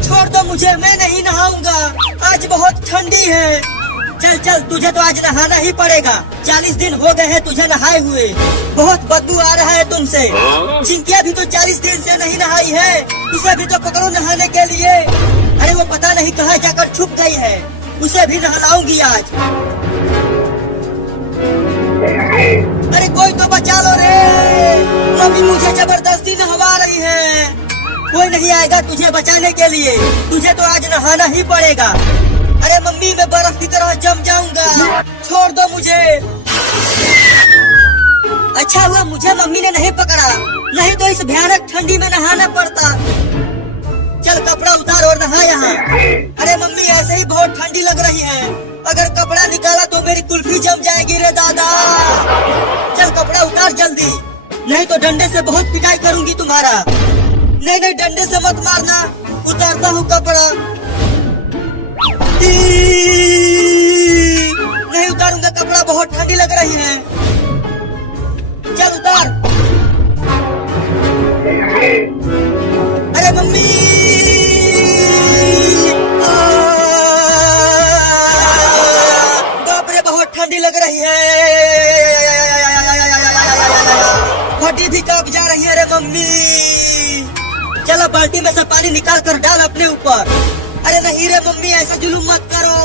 छोड़ दो मुझे, मैं नहीं नहाऊंगा, आज बहुत ठंडी है। चल चल, तुझे तो आज नहाना ही पड़ेगा। 40 दिन हो गए हैं तुझे नहाए हुए, बहुत बदबू आ रहा है तुमसे। चिंकिया भी तो 40 दिन से नहीं नहाई है, उसे भी तो पकड़ो नहाने के लिए। अरे वो पता नहीं कहाँ जाकर छुप गई है, उसे भी नहलाऊंगी आज। अरे कोई तो बचा लो रे, मम्मी मुझे जबरदस्ती नहवा रही है। कोई नहीं आएगा तुझे बचाने के लिए, तुझे तो आज नहाना ही पड़ेगा। अरे मम्मी मैं बर्फ की तरह जम जाऊंगा, छोड़ दो मुझे। अच्छा हुआ मुझे मम्मी ने नहीं पकड़ा, नहीं तो इस भयानक ठंडी में नहाना पड़ता। चल कपड़ा उतार और नहा यहाँ। अरे मम्मी ऐसे ही बहुत ठंडी लग रही है, अगर कपड़ा निकाला तो मेरी कुल्फी जम जाएगी रे दादा। चल कपड़ा उतार जल्दी, नहीं तो डंडे से बहुत पिटाई करूंगी तुम्हारा। नहीं नहीं डंडे से मत मारना, उतारता हूँ कपड़ा। नहीं उतारूंगा कपड़ा, बहुत ठंडी लग रही है। चल उतार। अरे मम्मी बाप रे बहुत ठंडी लग रही है, हड्डी भी कांप जा रही है रे मम्मी। चलो बाल्टी में से पानी निकाल कर डाल अपने ऊपर। अरे नहीं रे मम्मी ऐसा जुलूम मत करो,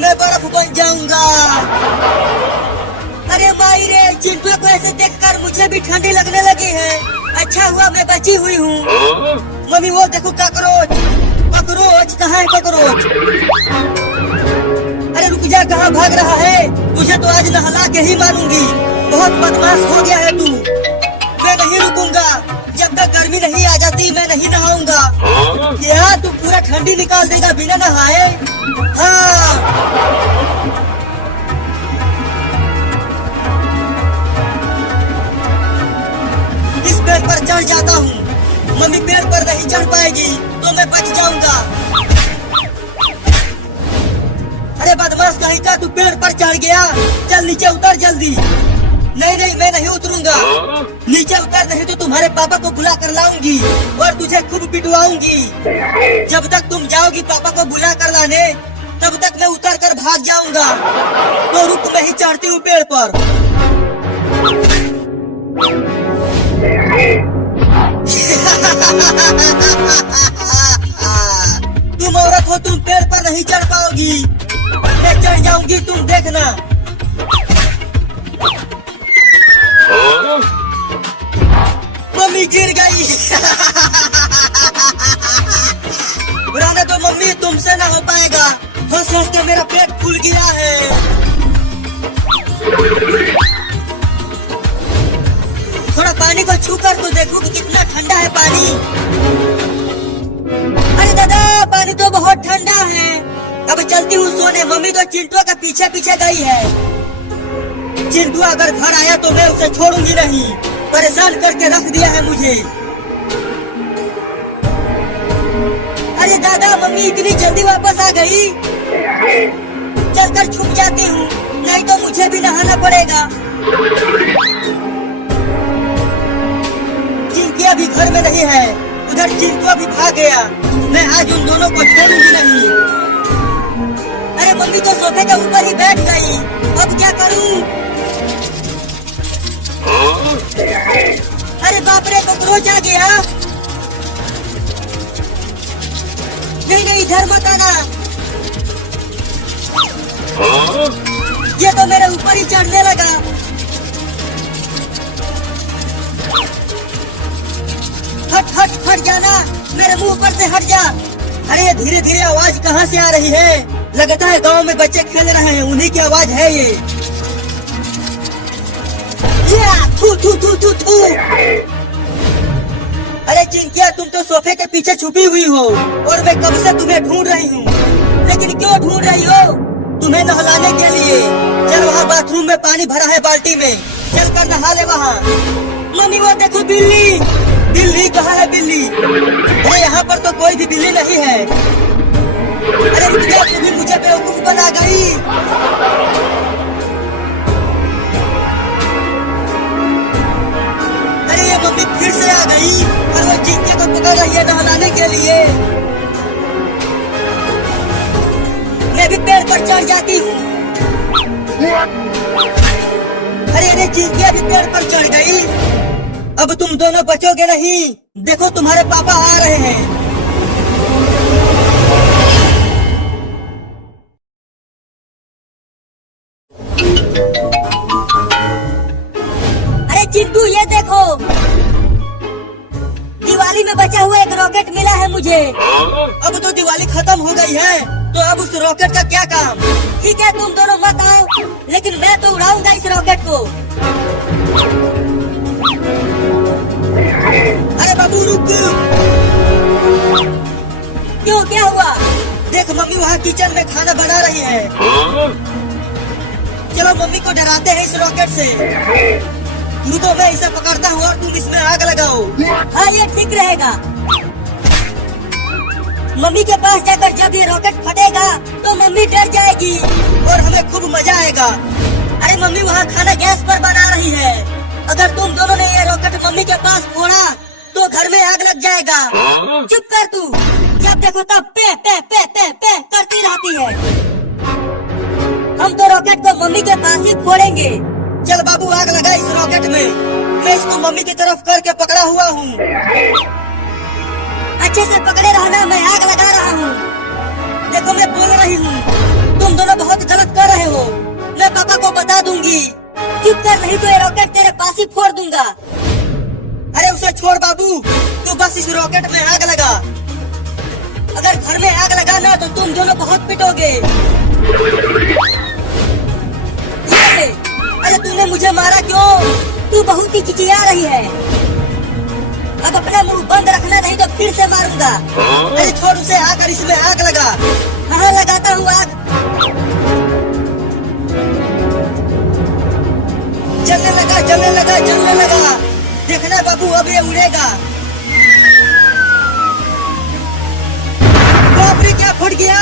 मैं बर्फ बन जाऊंगा। अरे माई रे, चिंटू को ऐसे देखकर मुझे भी ठंडी लगने लगी है। अच्छा हुआ मैं बची हुई हूँ। मम्मी वो देखो कॉकरोच। कॉकरोच कहाँ है कॉकरोच? अरे रुक जा, कहाँ भाग रहा है? तुझे तो आज नहला के ही मारूंगी, बहुत बदमाश हो गया है तू। मैं नहीं रुकूंगा, जब तक गर्मी नहीं आ जाती मैं नहीं नहाऊंगा। क्या तू पूरा ठंडी निकाल देगा बिना नहाए? हाँ इस पेड़ पर चढ़ जाता हूँ, मम्मी पेड़ पर नहीं चढ़ पाएगी तो मैं बच जाऊंगा। अरे बदमाश कहीं का, तू पेड़ पर चढ़ गया, चल नीचे उतर जल्दी। नहीं नहीं मैं नहीं उतरूंगा, नीचे उतर नहीं तो तुम्हारे पापा को बुला कर लाऊंगी और तुझे खूब पिटवाऊंगी। जब तक तुम जाओगी पापा को बुला कर लाने, तब तक मैं उतर कर भाग जाऊंगा। तो रुक, मैं ही चढ़ती हूँ पेड़ पर। तुम औरत हो, तुम पेड़ पर नहीं चढ़ पाओगी, मैं चढ़ जाऊंगी, तुम देखना। मम्मी गिर गई। रहने दो मम्मी, तुमसे ना हो पाएगा, हंस हंस के मेरा पेट फूल गया है। थोड़ा पानी को छू कर तो देखो कि कितना ठंडा है पानी। अरे दादा पानी तो बहुत ठंडा है, अब चलती हूँ सोने। मम्मी तो चिंटू का पीछे पीछे गई है। चिंटू अगर घर आया तो मैं उसे छोड़ूंगी नहीं, परेशान करके रख दिया है मुझे। अरे दादा मम्मी इतनी जल्दी वापस आ गई, चलकर छुप जाती हूँ, नहीं तो मुझे भी नहाना पड़ेगा। चिंकिया भी घर में नहीं है, उधर चिंटू भी भाग गया, मैं आज उन दोनों को छोड़ूंगी नहीं। अरे मम्मी तो सोफे के ऊपर ही बैठ गई, अब क्या करूँ? अरे बाप रे कॉकरोच आ गया। नहीं नहीं इधर मत आना, ये तो मेरे ऊपर ही चढ़ने लगा। हट हट हट जाना, मेरे मुंह पर से हट जा। अरे ये धीरे धीरे आवाज कहाँ से आ रही है? लगता है गांव में बच्चे खेल रहे हैं, उन्हीं की आवाज है ये। थू थू थू थू थू। अरे चिंकिया तुम तो सोफे के पीछे छुपी हुई हो और मैं कब से तुम्हें ढूंढ रही हूँ। लेकिन क्यों ढूंढ रही हो? तुम्हें नहलाने के लिए। चल वहाँ बाथरूम में पानी भरा है बाल्टी में, चल कर नहा ले वहाँ। मम्मी वो देखो बिल्ली। बिल्ली कहाँ है बिल्ली? अरे यहाँ पर तो कोई भी बिल्ली नहीं है। अरे रुक जा, तू भी मुझे बेवकूफ बना गई। अरे ये मम्मी फिर से आ गई और वो चिंकिया को पकड़ रही है नहलाने के लिए। मैं भी पेड़ पर चढ़ जाती हूँ। अरे अरे चिंटिया भी पेड़ पर चढ़ गई। अब तुम दोनों बचोगे नहीं, देखो तुम्हारे पापा आ रहे हैं। अरे चिंटू ये देखो, दिवाली में बचा हुआ एक रॉकेट मिला है मुझे। अब तो दिवाली खत्म हो गई है, तो अब उस रॉकेट का क्या काम? ठीक है तुम दोनों मत आओ, लेकिन मैं तो उड़ाऊंगा इस रॉकेट को। अरे बाबू रुक। क्यों, क्या हुआ? देख मम्मी वहाँ किचन में खाना बना रही है। चलो मम्मी को डराते हैं इस रॉकेट से। रुको मैं इसे पकड़ता हूँ और तुम इसमें आग लगाओ। हाँ ये ठीक रहेगा। मम्मी के पास जाकर जब ये रॉकेट फटेगा तो मम्मी डर जाएगी और हमें खूब मजा आएगा। अरे मम्मी वहाँ खाना गैस पर बना रही है। अगर तुम दोनों ने ये रॉकेट मम्मी के पास फोड़ा तो घर में आग लग जाएगा। चुप कर तू, जब देखो तब पे पे पे पे पे करती रहती है। हम तो रॉकेट को मम्मी के पास ही फोड़ेंगे। चल बाबू आग लगा इस रॉकेट में। मैं इसको मम्मी की तरफ करके पकड़ा हुआ हूँ। अच्छे से पकड़े रहना, मैं आग लगा रहा हूँ। देखो मैं बोल रही हूँ, तुम दोनों बहुत गलत कर रहे हो। मैं पापा को बता दूंगी। चुप कर, नहीं तो ये रॉकेट तेरे पास ही फोड़ दूंगा। अरे उसे छोड़ बाबू, तू बस इस रॉकेट में आग लगा। अगर घर में आग लगाना तो तुम दोनों बहुत पिटोगे। अरे तूने मुझे मारा क्यों? तू बहुत ही चिचिया रही है। अब अपना मुंह बंद रखना, नहीं तो फिर से मारूंगा। अरे छोड़ उसे, आकर इसमें आग लगा। हाँ लगाता हूँ आग। जलने लगा जलने लगा जलने लगा। देखना बाबू अब ये उड़ेगा। बाप रे क्या फट गया।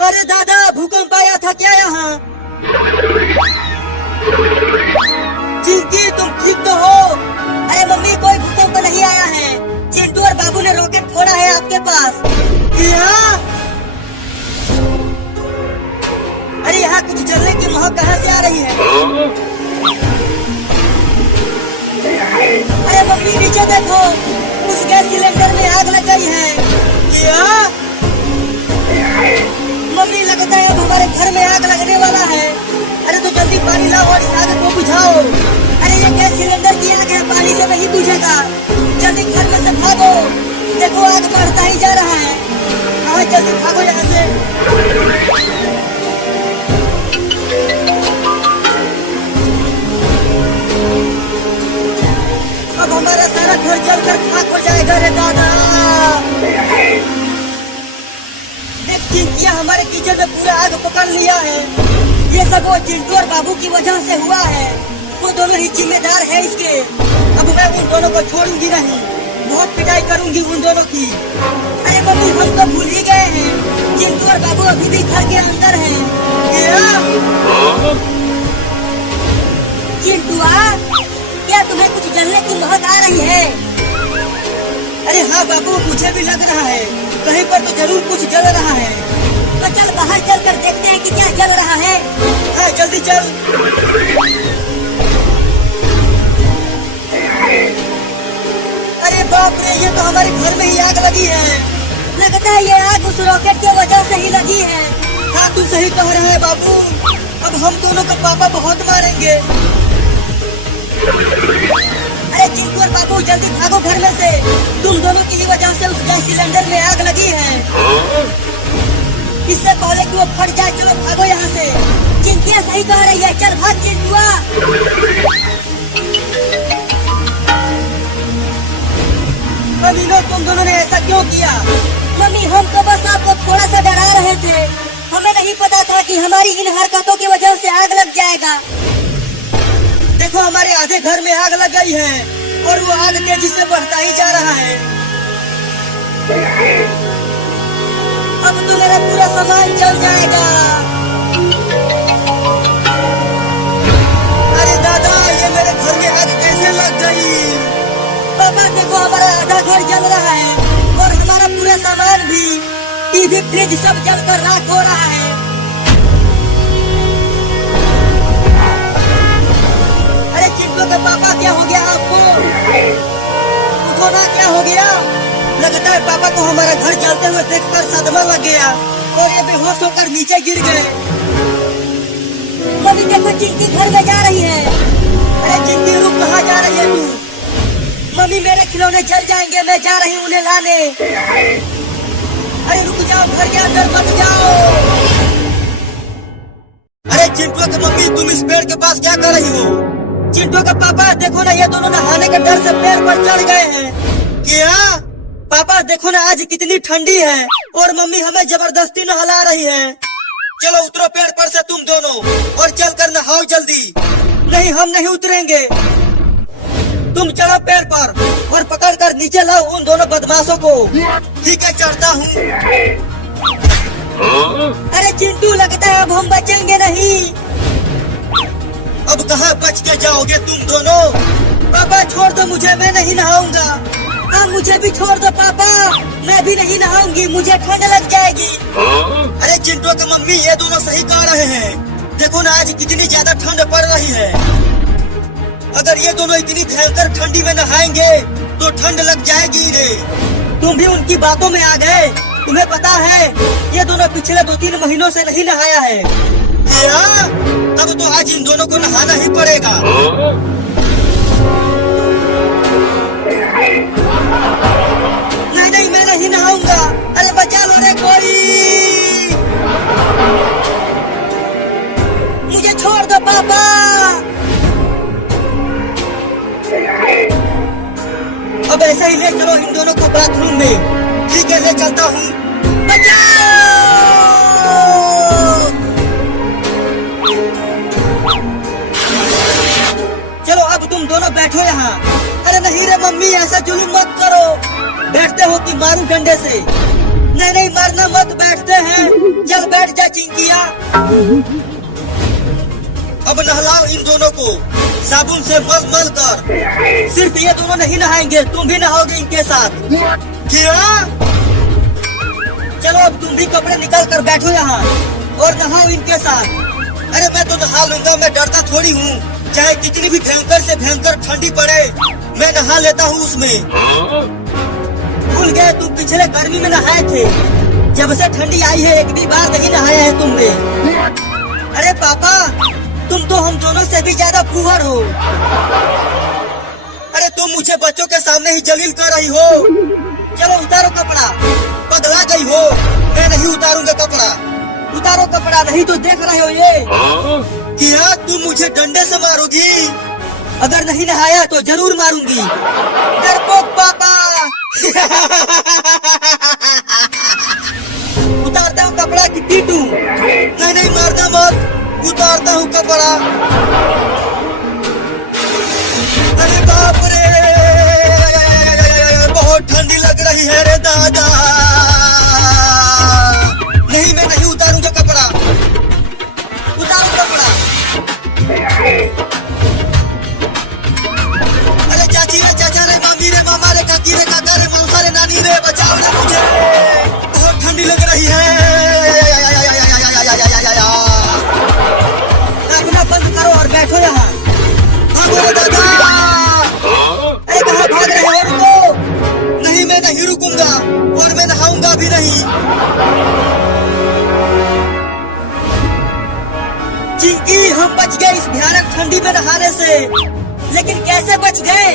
अरे दादा भूकंप आया था क्या यहाँ? चिंटी तुम ठीक तो हो? अरे मम्मी कोई भूकंप नहीं आया है। चिंटू और बाबू ने रॉकेट फोड़ा है आपके पास। यहाँ? अरे यहाँ कुछ जलने की महक कहाँ से आ रही है? अरे मम्मी नीचे देखो, उस गैस सिलेंडर में आग लग गई है। क्या? मम्मी लगता है अब हमारे घर में आग लगने वाला है। अरे तो जल्दी पानी लाओ और इस आग को बुझाओ। अरे ये गैस सिलेंडर की आग है, पानी से नहीं बुझेगा। जल्दी घर में से भागो, देखो आग बढ़ता ही जा रहा है। हाँ जल्दी भागो यहाँ से। अब हमारा सारा घर जलकर खाक हो जाएगा रे दादा। देख चिंटिया हमारे किचन में पूरा आग पकड़ लिया है। ये सब वो चिंटू और बाबू की वजह से हुआ है। वो दोनों ही जिम्मेदार है इसके। अब मैं उन दोनों को छोड़ूंगी नहीं, बहुत पिटाई करूंगी उन दोनों की। अरे मम्मी हम तो भूल ही गए हैं, चिंटू और बाबू अभी भी घर के अंदर हैं। चिंटुआ क्या तुम्हें कुछ जलने की महक आ रही है? अरे हाँ बाबू मुझे भी लग रहा है, कहीं पर तो जरूर कुछ जल रहा है। तो चल बाहर चल कर देखते हैं कि क्या जल रहा है। हाँ जल्दी चल। अरे बाप रे ये तो हमारे घर में ही आग लगी है। लगता है ये आग उस रॉकेट की वजह से ही लगी है। हाँ तू सही कह रहा है बाबू, अब हम दोनों का पापा बहुत मारेंगे। अरे चिंटू और बाबू जल्दी भागो घर में से, तुम दोनों की वजह से उस गैस सिलेंडर में आग लगी है। इससे पहले कि वो फट जाए, चलो भागो यहाँ से। चिंटिया सही कह रही है, चल भाग चिंटुआ। अमीनो तुम दोनों ने ऐसा क्यों किया? मम्मी हम तो बस आपको थोड़ा सा डरा रहे थे, हमें नहीं पता था कि हमारी इन हरकतों की वजह से आग लग जाएगा। देखो हमारे आधे घर में आग लग गई है और वो आग तेजी से बढ़ता ही जा रहा है। अब तो मेरा पूरा सामान जल जाएगा। अरे दादा ये मेरे घर में आग कैसे लग गई? पापा देखो हमारा आधा घर जल रहा है और हमारा पूरा सामान भी। टीवी फ्रिज सब जलकर राख हो रहा है। अरे चिंटू के पापा क्या हो गया आपको? उठो ना, क्या हो गया? लगता है पापा को हमारा घर जलते हुए देखकर सदमा लग गया और ये बेहोश होकर नीचे गिर गए। मम्मी देखो चिंकी घर में जा रही है। अरे चिंकी रुक, कहाँ जा रही है तू? मम्मी मेरे खिलौने जल जाएंगे, मैं जा रही हूँ उन्हें लाने। अरे रुक जाओ, घर के अंदर मत जाओ। अरे चिंटू की मम्मी, तुम इस पेड़ के पास क्या कर रही हो? चिंटू का पापा देखो ना, ये दोनों नहाने के डर से पेड़ पर चढ़ गए हैं। क्या? पापा देखो ना, आज कितनी ठंडी है और मम्मी हमें जबरदस्ती नहला रही है। चलो उतरो पेड़ पर से तुम दोनों और चलकर नहाओ जल्दी। नहीं, हम नहीं उतरेंगे। तुम चढ़ो पेड़ पर और पकड़कर नीचे लाओ उन दोनों बदमाशों को। ठीक है, चढ़ता हूँ। अरे चिंटू, लगता है अब हम बचेंगे नहीं। अब कहाँ बच के जाओगे तुम दोनों? पापा छोड़ दो मुझे, मैं नहीं नहाऊंगा। हाँ, मुझे भी छोड़ दो पापा, मैं भी नहीं नहाऊंगी, मुझे ठंड लग जाएगी। अरे चिंटू की मम्मी, ये दोनों सही कह रहे हैं। देखो ना, आज कितनी ज्यादा ठंड पड़ रही है। अगर ये दोनों इतनी भयंकर ठंडी में नहाएंगे तो ठंड लग जाएगी इन्हें। तुम भी उनकी बातों में आ गए। तुम्हें पता है ये दोनों पिछले 2-3 महीनों से नहीं नहाया है। क्या? तब तो आज इन दोनों को नहाना ही पड़ेगा। नहीं नहीं, मैं नहीं नहाऊंगा। अरे बचा लो रे कोई, मुझे छोड़ दो पापा। अब ऐसे ही ले चलो इन दोनों को बाथरूम में। ठीक है, ले चलता हूँ। बचाओ! चलो अब तुम दोनों बैठो यहाँ। अरे नहीं रे मम्मी, ऐसा जुलूम मत करो। बैठते हो कि मारू डंडे से? नहीं नहीं, मारना मत, बैठते हैं। चल बैठ जा चिंकिया। अब नहलाओ इन दोनों को साबुन से मल मल कर। सिर्फ ये दोनों नहीं नहाएंगे, तुम भी नहाओगे इनके साथ। क्या? चलो अब तुम भी कपड़े निकाल कर बैठो यहाँ और नहाओ इनके साथ। अरे मैं तो नहा लूंगा, मैं डरता थोड़ी हूँ। चाहे कितनी भी भयंकर से भयंकर ठंडी पड़े, मैं नहा लेता हूँ उसमें। भूल गए तुम पिछले गर्मी में नहाए थे। जब से ठंडी आई है एक भी बार नहीं नहाया है तुमने। अरे पापा, तुम तो हम दोनों से भी ज्यादा फूहड़ हो। अरे तुम मुझे बच्चों के सामने ही जलील कर रही हो। चलो उतारो कपड़ा। पगला गई हो? मैं नहीं उतारूंगा कपड़ा। उतारो कपड़ा, नहीं तो देख रहे हो ये। क्या तुम मुझे डंडे से मारोगी? अगर नहीं नहाया तो जरूर मारूंगी। डरपोक पापा। उतारता हूँ कपड़ा की टीटू। नहीं नहीं, मारना मत, उतारता हूँ कपड़ा। अरे बाप रे, बहुत ठंडी लग रही है रे दादा। नहीं, मैं नहीं उतारूंगा कपड़ा। उतारो कपड़ा। अरे चाची रे, चाचा रे, मामी रे, मामा रे, काकी रे, काका रे, मौसा रे, नानी रे, बचाओ रे मुझे, बहुत ठंडी लग रही है। बंद करो और बैठो यहाँ। भागो रे दादा। अरे कहाँ भाग रहे हो? रुको। नहीं, मैं नहीं रुकूंगा और मैं नहाऊंगा भी नहीं। चिंकी, हम बच गए इस भयानक ठंडी में नहाने से। लेकिन कैसे बच गए?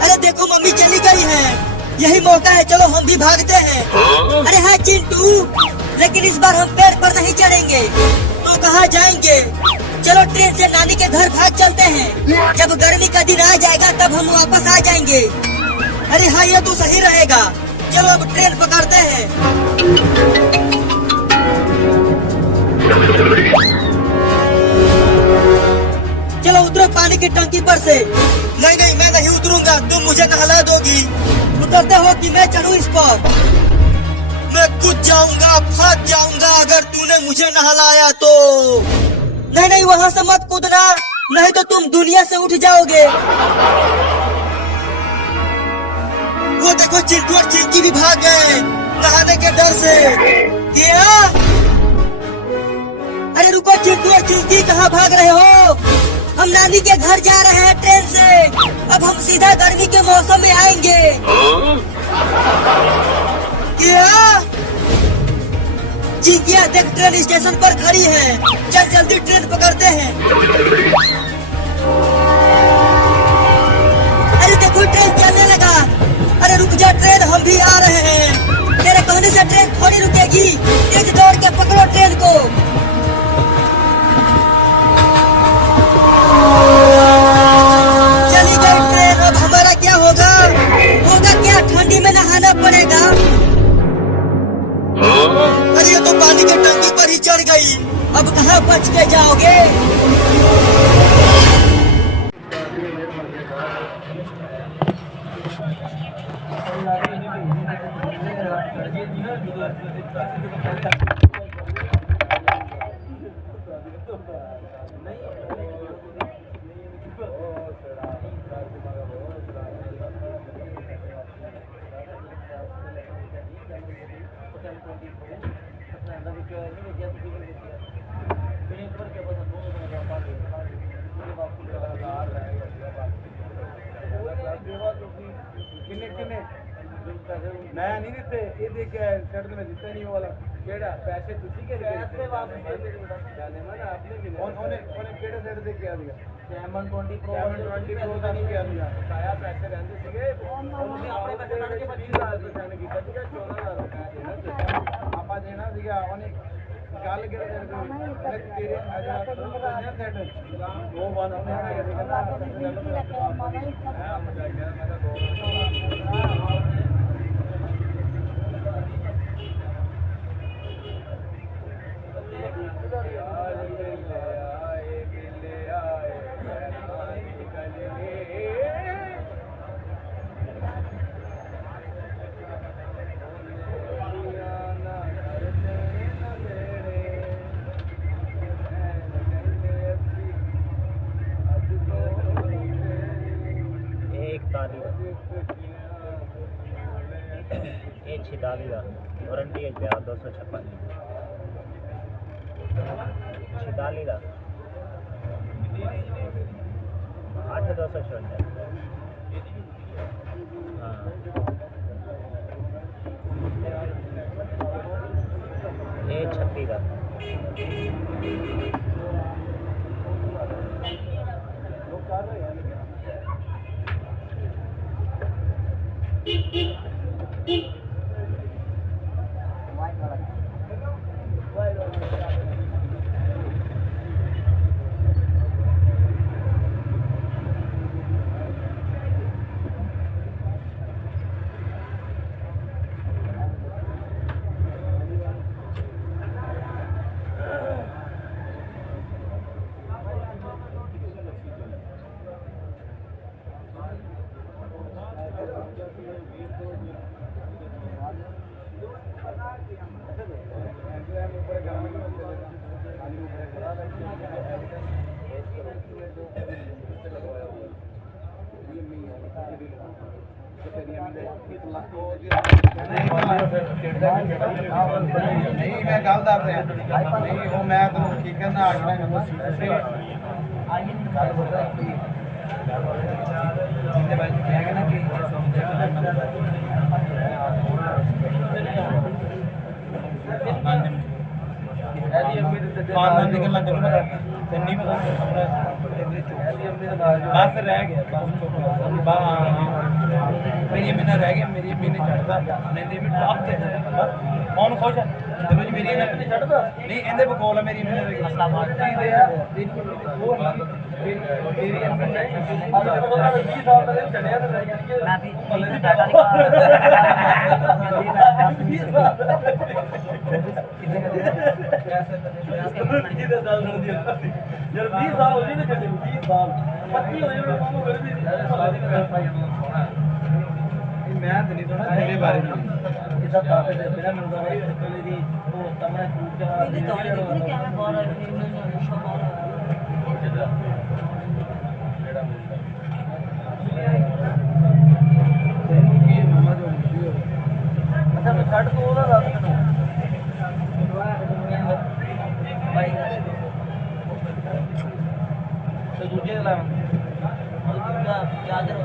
अरे देखो मम्मी चली गई है। यही मौका है, चलो हम भी भागते हैं। अरे हाँ चिंटू, लेकिन इस बार हम पेड़ पर नहीं चढ़ेंगे। तो कहाँ जाएंगे? चलो ट्रेन से नानी के घर भाग चलते हैं। जब गर्मी का दिन आ जाएगा तब हम वापस आ जाएंगे। अरे हाँ, ये तो सही रहेगा। चलो अब ट्रेन पकड़ते हैं। चलो उतरो पानी की टंकी पर से। नहीं नहीं, मैं नहीं उतरूंगा, तुम मुझे नहला दोगी। उतरते हो कि मैं चढ़ूं इस पर? मैं कूद जाऊंगा, फंस जाऊंगा अगर तूने मुझे नहलाया तो। नहीं नहीं, वहाँ से मत कूदना, नहीं तो तुम दुनिया से उठ जाओगे। वो देखो चिंटू और चिंकी भी भाग गए। नहाने के डर से। क्या? अरे रुको चिंटू और चिंटी, कहाँ भाग रहे हो? हम नानी के घर जा रहे हैं ट्रेन से। अब हम सीधा गर्मी के मौसम में आएंगे। क्या? चिंटिया देख, ट्रेन स्टेशन पर खड़ी है। चल जल्दी ट्रेन पकड़ते हैं। अरे देखो ट्रेन चलने लगा। अरे रुक जा ट्रेन, हम भी आ रहे हैं। तेरे कहने से ट्रेन थोड़ी रुकेगी। तेज दौड़ के पकड़ो ट्रेन को। चली गई ट्रेन। अब हमारा क्या होगा? होगा क्या? ठंडी में नहाना पड़ेगा। अरे ये तो पानी की टंकी पर ही चढ़ गई। अब कहाँ बच के जाओगे? मैं नहीं दिते ये देख के शर्ट में दिता नहीं वाला केड़ा पैसे तुसी के पैसे वापस दे दे जाने मन आपने भी ओने केड़ा शर्ट दे के आ दिया 720 प्रो ਦਾ ਨਹੀਂ ਕਿਹਾ ਦਿਆ ਕਾਇਆ ਪੈਸੇ ਰਹਿੰਦੇ ਸੀਗੇ ਉਹਨੇ ਆਪਣੇ ਪੈਸੇ ਕੱਢ ਕੇ 25000 ਰੁਪਏ ਸੈਂਡ ਕੀਤਾ ਸੀਗਾ 14000 ਰੁਪਏ ਦੇਣਾ ਸੀ ਆਪਾਂ ਦੇਣਾ ਸੀਗਾ ਉਹਨੇ ਗੱਲ ਕਿਹੜੇ ਕਰਦੇ ਤੇਰੇ ਅਜਾ ਸੈਟ ਉਹ ਵਨ ਉਹਨੇ ਆ ਗਿਆ ਕਹਿੰਦਾ ਮੈਂ ਜਾ ਗਿਆ ਮੈਂ ਤਾਂ ये 46 का वारंटी है 256 46 का 8256 हाँ ये 36 का नहीं मैं गल दस रहा नहीं वो मैं तो की कहना आखना बस रह गया मेरी अम्मी रह गया मेरी अम्मी ने चढ़ता नहीं भी टॉप ते बस कौन खुश है चलो जी मेरी अम्मी ने चढ़ता नहीं इंदे बकोल है मेरी अम्मी ने इस्लामाबाद दी दे वो मेरी अम्मी ने आज तो 20 साल पहले चढ़या तो मैं भी डाटा निकाल 20 साल कितने का दे साल कर दिया यार 20 साल हो गए ना चढ़े 20 साल 25 हो गए मामू घर भी मैं तो नहीं सुना तेरे बारे में इधर काफे से मेरा नंबर है पहले जी वो तमने फूट का ये तो क्या मैं बाहर शमार जेड़ा तेरी की मामा जो अच्छा मैं छट तो ਤੇ ਦੂਜੇ ਲੈ ਚਾਦਰ